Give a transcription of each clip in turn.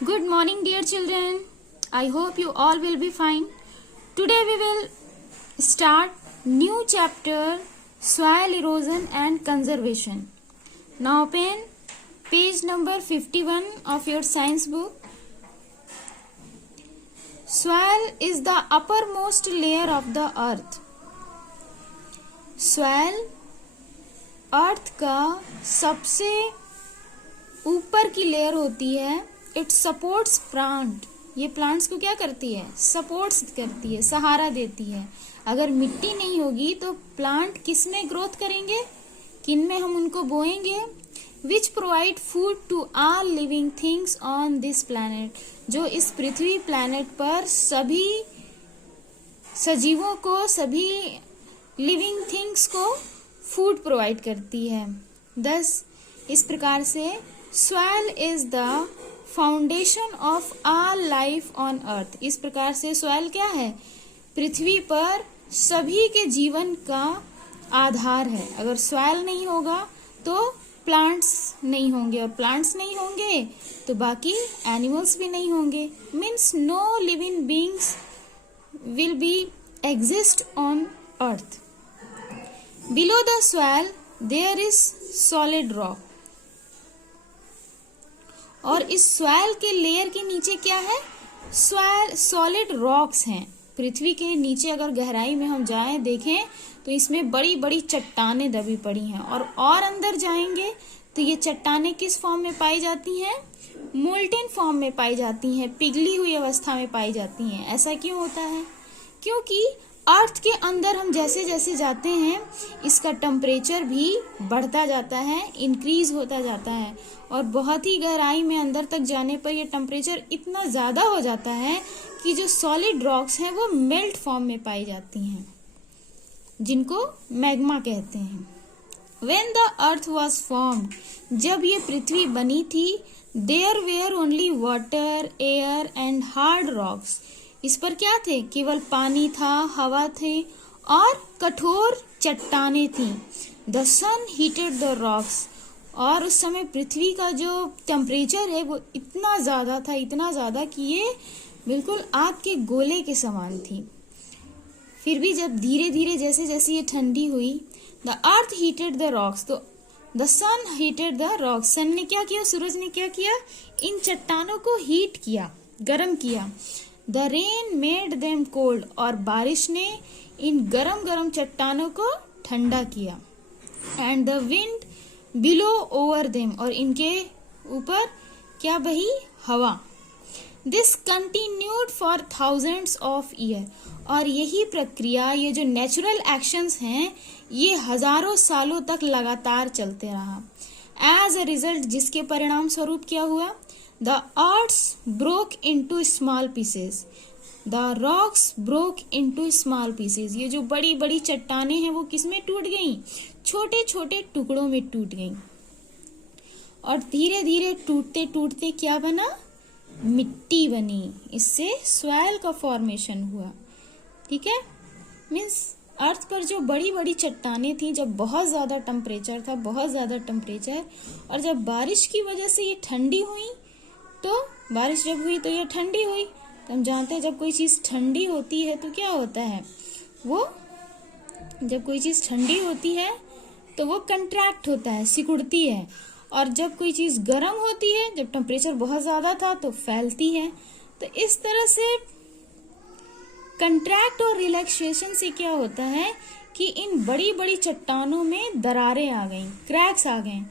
Good morning, dear children. I hope you all will be fine. Today we will start new chapter soil erosion and conservation. Now open page number 51 of your science book. Soil is the uppermost layer of the earth. Soil अर्थ का सबसे ऊपर की layer होती है. It supports plant. ये plants को क्या करती है? सपोर्ट्स करती है, सहारा देती है. अगर मिट्टी नहीं होगी तो प्लांट किस में ग्रोथ करेंगे, किन में हम उनको बोएंगे? Which provide food to all living things on this planet. जो इस पृथ्वी प्लैनेट पर सभी सजीवों को, सभी लिविंग थिंग्स को फूड प्रोवाइड करती है. दस इस प्रकार से soil is the foundation of all life on earth. इस प्रकार से सॉइल क्या है? पृथ्वी पर सभी के जीवन का आधार है. अगर सॉइल नहीं होगा तो प्लांट्स नहीं होंगे, और प्लांट्स नहीं होंगे तो बाकी एनिमल्स भी नहीं होंगे. Means no living beings will be exist on earth. Below the soil there is solid rock. और इस soil के लेयर के नीचे क्या है? सॉलिड रॉक्स हैं. पृथ्वी के नीचे अगर गहराई में हम जाएं, देखें तो इसमें बड़ी बड़ी चट्टानें दबी पड़ी हैं. और अंदर जाएंगे तो ये चट्टानें किस फॉर्म में पाई जाती हैं? मोल्टेन फॉर्म में पाई जाती हैं, पिघली हुई अवस्था में पाई जाती हैं. ऐसा क्यों होता है? क्योंकि अर्थ के अंदर हम जैसे जैसे जाते हैं इसका टेम्परेचर भी बढ़ता जाता है, इंक्रीज होता जाता है. और बहुत ही गहराई में अंदर तक जाने पर यह टेम्परेचर इतना ज़्यादा हो जाता है कि जो सॉलिड रॉक्स हैं वो मेल्ट फॉर्म में पाई जाती हैं, जिनको मैग्मा कहते हैं. When the earth was formed, जब ये पृथ्वी बनी थी, there were only water, air and hard rocks. इस पर क्या थे? केवल पानी था, हवा थे और कठोर चट्टानें थी. The sun heated the rocks. और उस समय पृथ्वी का जो टेम्परेचर है वो इतना ज़्यादा कि ये बिल्कुल आग के गोले के समान थी. फिर भी जब धीरे धीरे जैसे जैसे ये ठंडी हुई, the earth heated the rocks. तो the sun heated the rocks. Sun ने क्या किया? सूरज ने क्या किया? इन चट्टानों को हीट किया, गर्म किया. The rain made them cold. और बारिश ने इन गरम गरम चट्टानों को ठंडा किया. And the wind below over them. और इनके ऊपर क्या बही? हवा. This continued for thousands of year. और यही प्रक्रिया, ये जो नेचुरल एक्शंस हैं, ये हजारों सालों तक लगातार चलते रहा. एज अ रिजल्ट, जिसके परिणाम स्वरूप क्या हुआ? The earths broke into small pieces. The rocks broke into small pieces. ये जो बड़ी बड़ी चट्टानें हैं वो किसमें टूट गईं? छोटे छोटे टुकड़ों में टूट गईं. और धीरे धीरे टूटते टूटते क्या बना? मिट्टी बनी. इससे सॉइल का फॉर्मेशन हुआ. ठीक है. मीन्स अर्थ पर जो बड़ी बड़ी चट्टानें थी, जब बहुत ज़्यादा टेम्परेचर था, बहुत ज़्यादा टेम्परेचर, और जब बारिश की वजह से ये ठंडी हुई, तो बारिश जब हुई तो ये ठंडी हुई. तो हम जानते हैं जब कोई चीज़ ठंडी होती है तो क्या होता है? वो जब कोई चीज़ ठंडी होती है तो वो कंट्रैक्ट होता है, सिकुड़ती है. और जब कोई चीज़ गर्म होती है, जब टेम्परेचर बहुत ज़्यादा था, तो फैलती है. तो इस तरह से कंट्रैक्ट और रिलैक्सेशन से क्या होता है कि इन बड़ी बड़ी चट्टानों में दरारें आ गईं, क्रैक्स आ गए.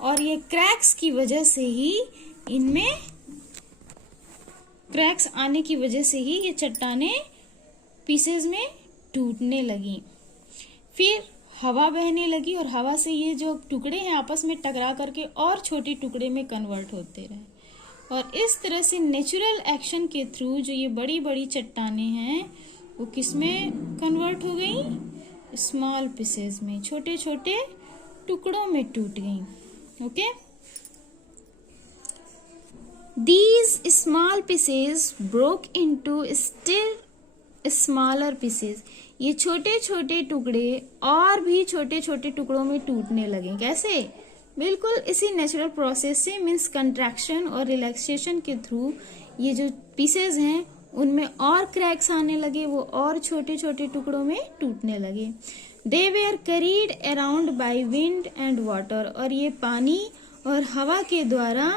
और ये क्रैक्स की वजह से ही, इनमें क्रैक्स आने की वजह से ही ये चट्टानें पीसेस में टूटने लगी. फिर हवा बहने लगी, और हवा से ये जो टुकड़े हैं आपस में टकरा करके और छोटे टुकड़े में कन्वर्ट होते रहे. और इस तरह से नेचुरल एक्शन के थ्रू जो ये बड़ी बड़ी चट्टानें हैं वो किस में कन्वर्ट हो गई? स्मॉल पीसेस में, छोटे छोटे टुकड़ों में टूट गई. Okay. These small pieces broke into still smaller pieces. ये छोटे छोटे टुकड़े और भी छोटे छोटे टुकड़ों में टूटने लगे. कैसे? बिल्कुल इसी नेचुरल प्रोसेस से मीन्स कंट्रैक्शन और रिलैक्सेशन के थ्रू ये जो पीसेज हैं उनमें और क्रैक्स आने लगे, वो और छोटे छोटे टुकड़ों में टूटने लगे। They were carried around by wind and water, और ये पानी और हवा के द्वारा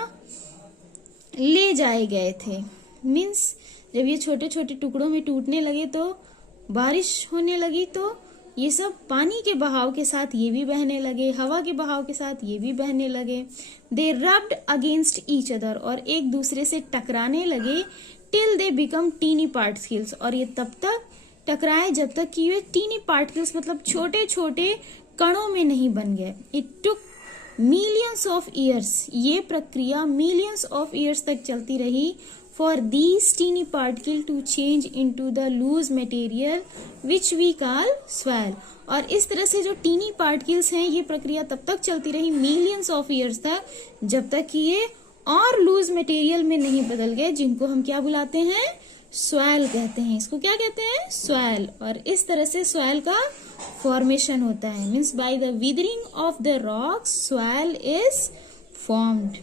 ले जाए गए थे। मीन्स जब ये छोटे छोटे टुकड़ों में टूटने लगे तो बारिश होने लगी, तो ये सब पानी के बहाव के साथ ये भी बहने लगे, हवा के बहाव के साथ ये भी बहने लगे। They rubbed against each other, और एक दूसरे से टकराने लगे। Till they become tiny particles, और ये तब तक टकराए जब तक कि ये टीनी पार्टिकल्स मतलब छोटे छोटे कणों में नहीं बन गए। It took millions of years, ये प्रक्रिया मिलियंस ऑफ ईयर्स तक चलती रही। For these teeny particle to change into the loose material which we call swirl, और इस तरह से जो टीनी पार्टिकल्स हैं ये प्रक्रिया तब तक चलती रही मिलियंस ऑफ ईयर्स तक, जब तक कि ये और लूज मटेरियल में नहीं बदल गए, जिनको हम क्या बुलाते हैं, स्वैल कहते हैं। इसको क्या कहते हैं, स्वैल। और इस तरह से स्वैल का फॉर्मेशन होता है। Means by the weathering of the rock soil is formed.